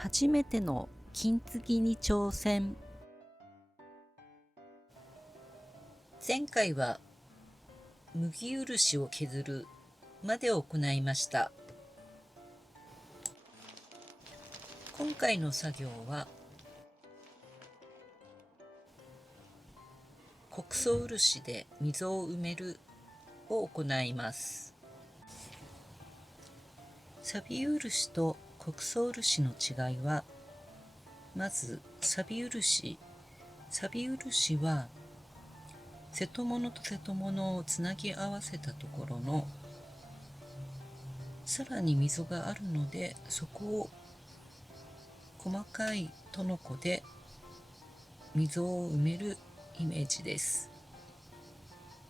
初めての金継ぎに挑戦。前回は麦漆を削るまで行いました。今回の作業は黒層漆で溝を埋めるを行います。錆漆と黒層漆の違いは、まず錆漆は瀬戸物と瀬戸物をつなぎ合わせたところのさらに溝があるので、そこを細かいとのこで溝を埋めるイメージです。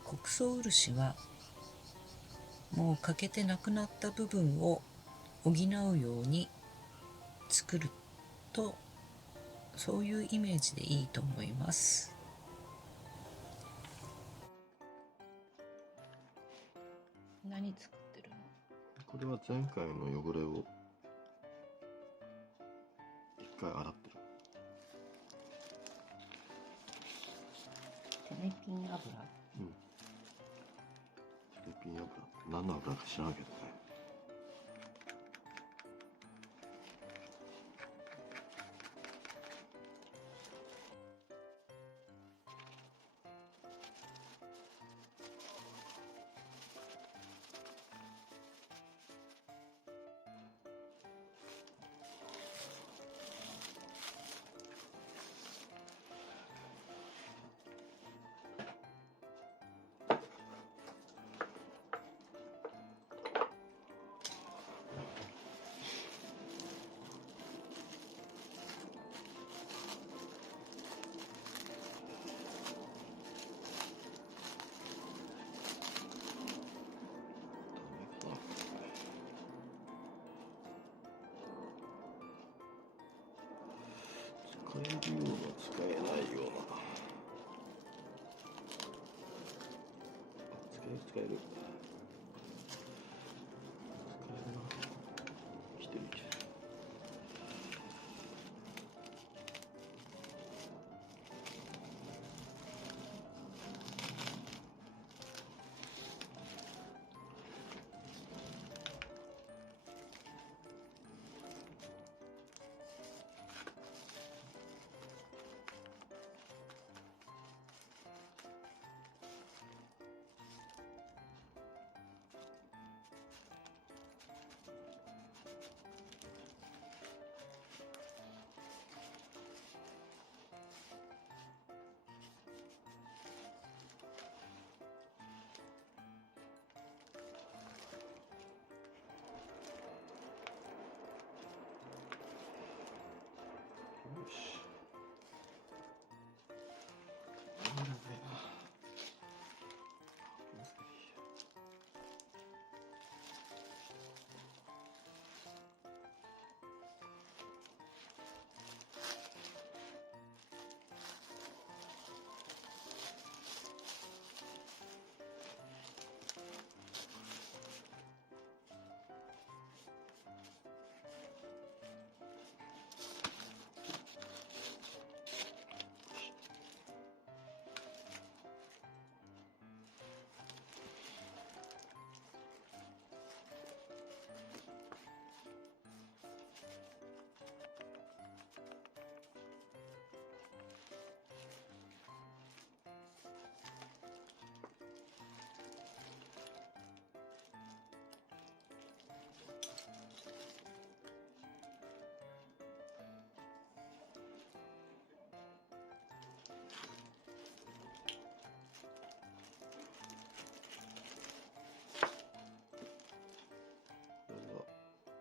黒層漆はもう欠けてなくなった部分を補うように作ると、そういうイメージでいいと思います。何作ってるの？これは前回の汚れを一回洗ってる。テネピン油？テネピン油、何の油か知らんけどね。使えるような使えないような。使える使えるな。来てる来てる。よし。危ないな。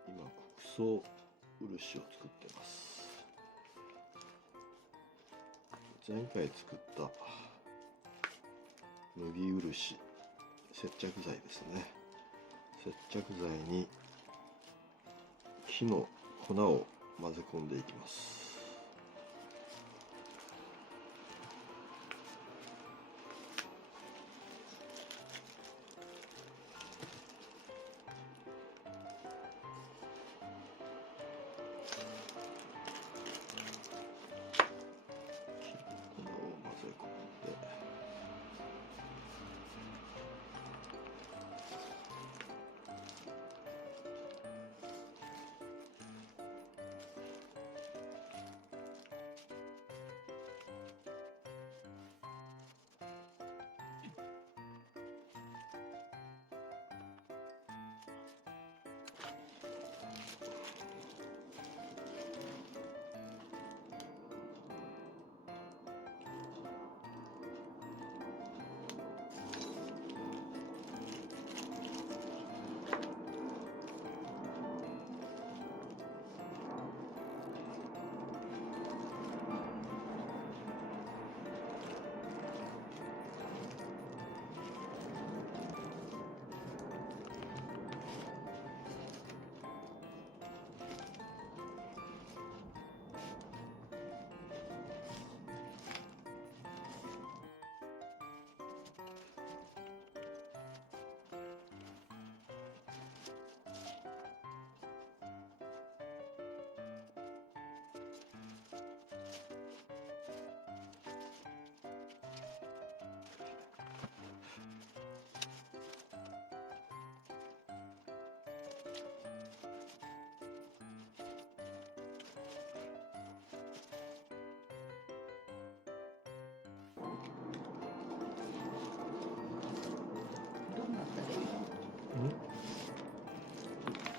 今黒層漆を作ってます。前回作った麦漆接着剤ですね。接着剤に木の粉を混ぜ込んでいきます。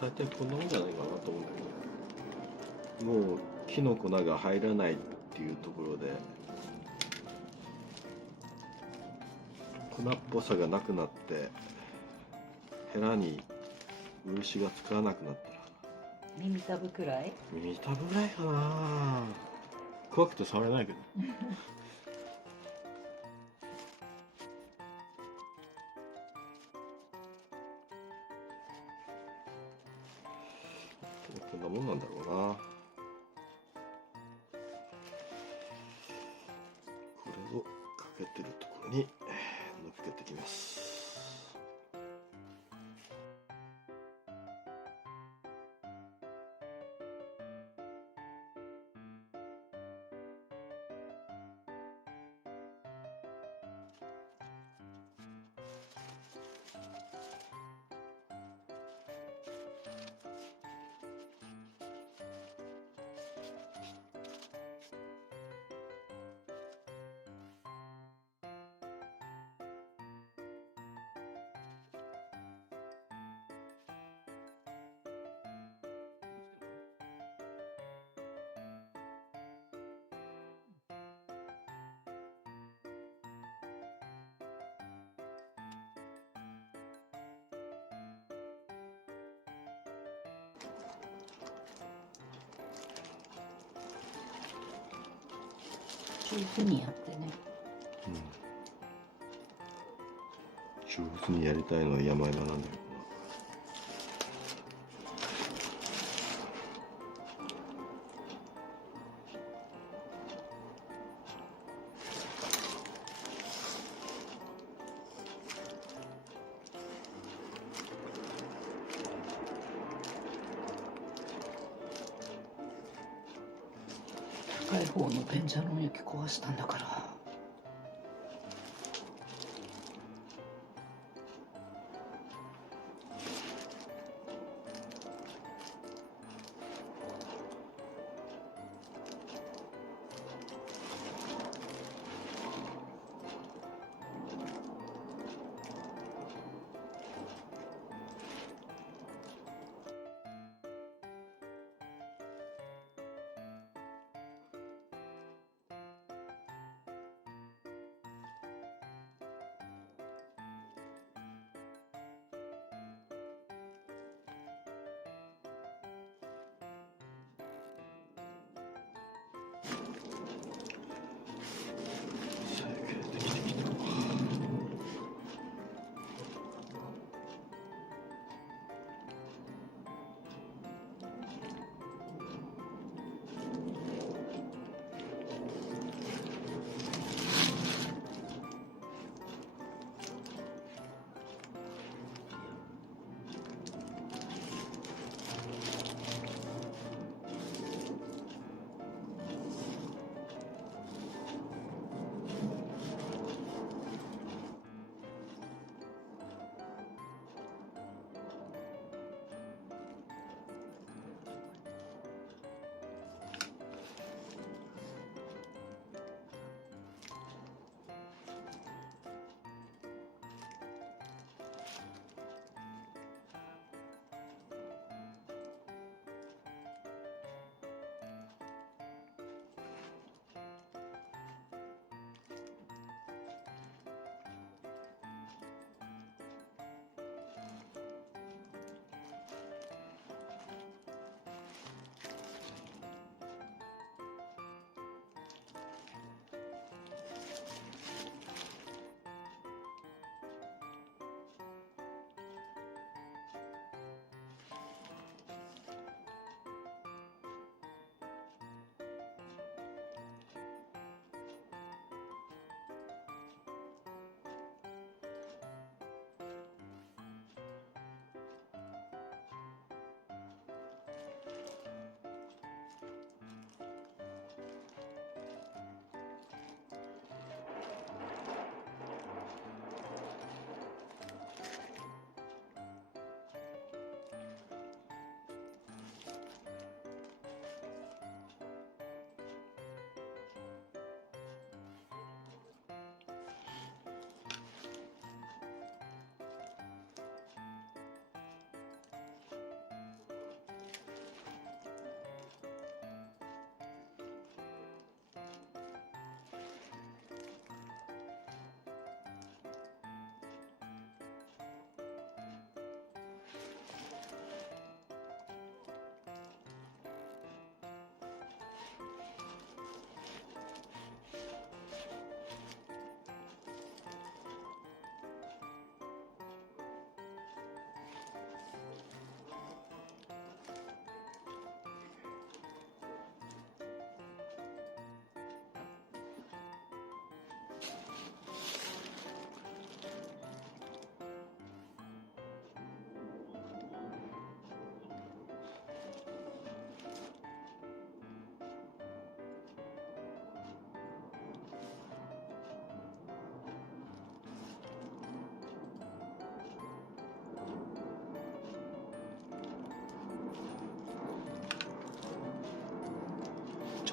大体こんなもんじゃないかなと思うんだけど、もう木の粉が入らないっていうところで粉っぽさがなくなってヘラに漆が使わなくなったら、耳たぶくらい。耳たぶぐらいかな。怖くて触れないけどこんなもんなんだろうな。これをかけてるところに乗っけてきます。上手にやってね。上手にやりたいのは山々なんだけどな。高い方の便座の雪壊したんだから。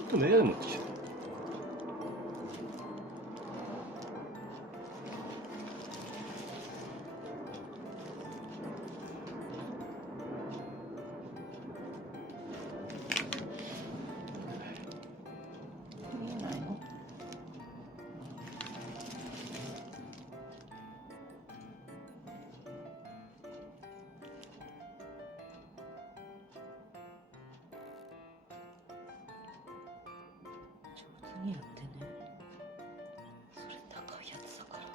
っとメガネ持ってきて。見えないの？上手にやってね。それ高いやつだから。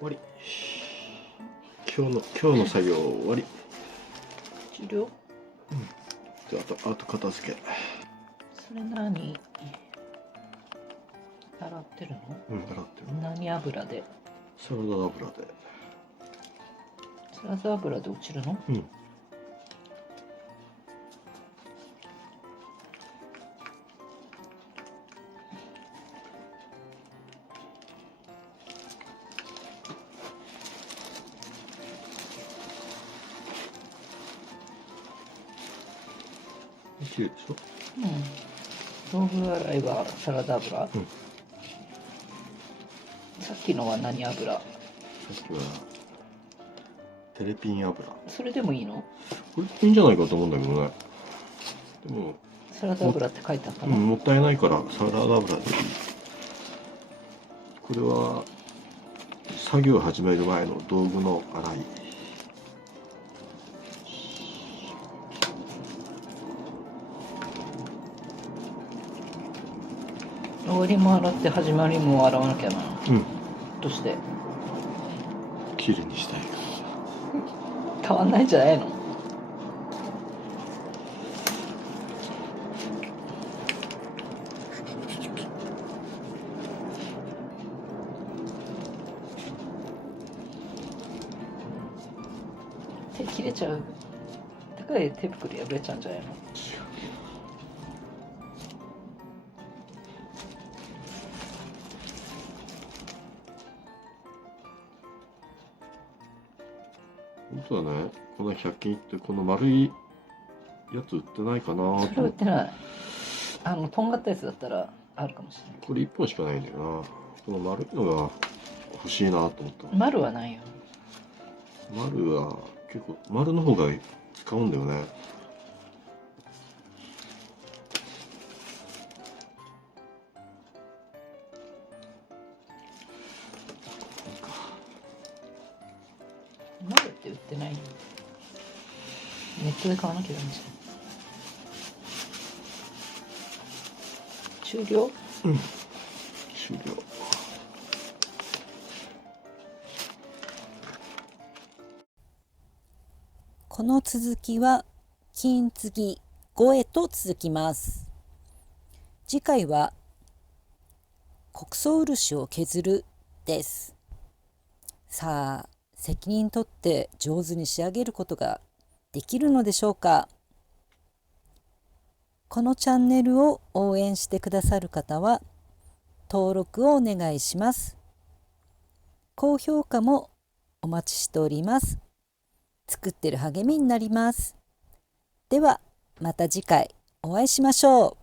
終わり。今日の作業終わり。終了。じゃあと片付け。それ何洗ってるの？洗ってる。何油で？サラダ油で。サラダ油で落ちるの？落ちるでしょ。道具洗いはサラダ油？さっきのは何油？さっきはテレピン油。それでもいいの？これいいんじゃないかと思うんだけどね。でもサラダ油って書いてあったの？もったいないからサラダ油でいい。これは作業を始める前の道具の洗い。終わりも洗って始まりも洗わなきゃな。どうして？きれいにしたいか変わんないんじゃないの？手切れちゃう。高い手袋破れちゃうんじゃないの？本当はね、この100均ってこの丸いやつ売ってないかなそれ売ってない。とんがったやつだったらあるかもしれない。これ1本しかないんだよな。この丸いのが欲しいなと思った。丸はないよ。丸は結構丸の方が使うんだよね。丸って売ってないよ。ネットで買わなきゃダメじゃん。終了？終了。この続きは金継ぎ5へと続きます。次回は国葬漆を削るです。さあ、責任取って上手に仕上げることができるのでしょうか。このチャンネルを応援してくださる方は登録をお願いします。高評価もお待ちしております。作ってる励みになります。ではまた次回お会いしましょう。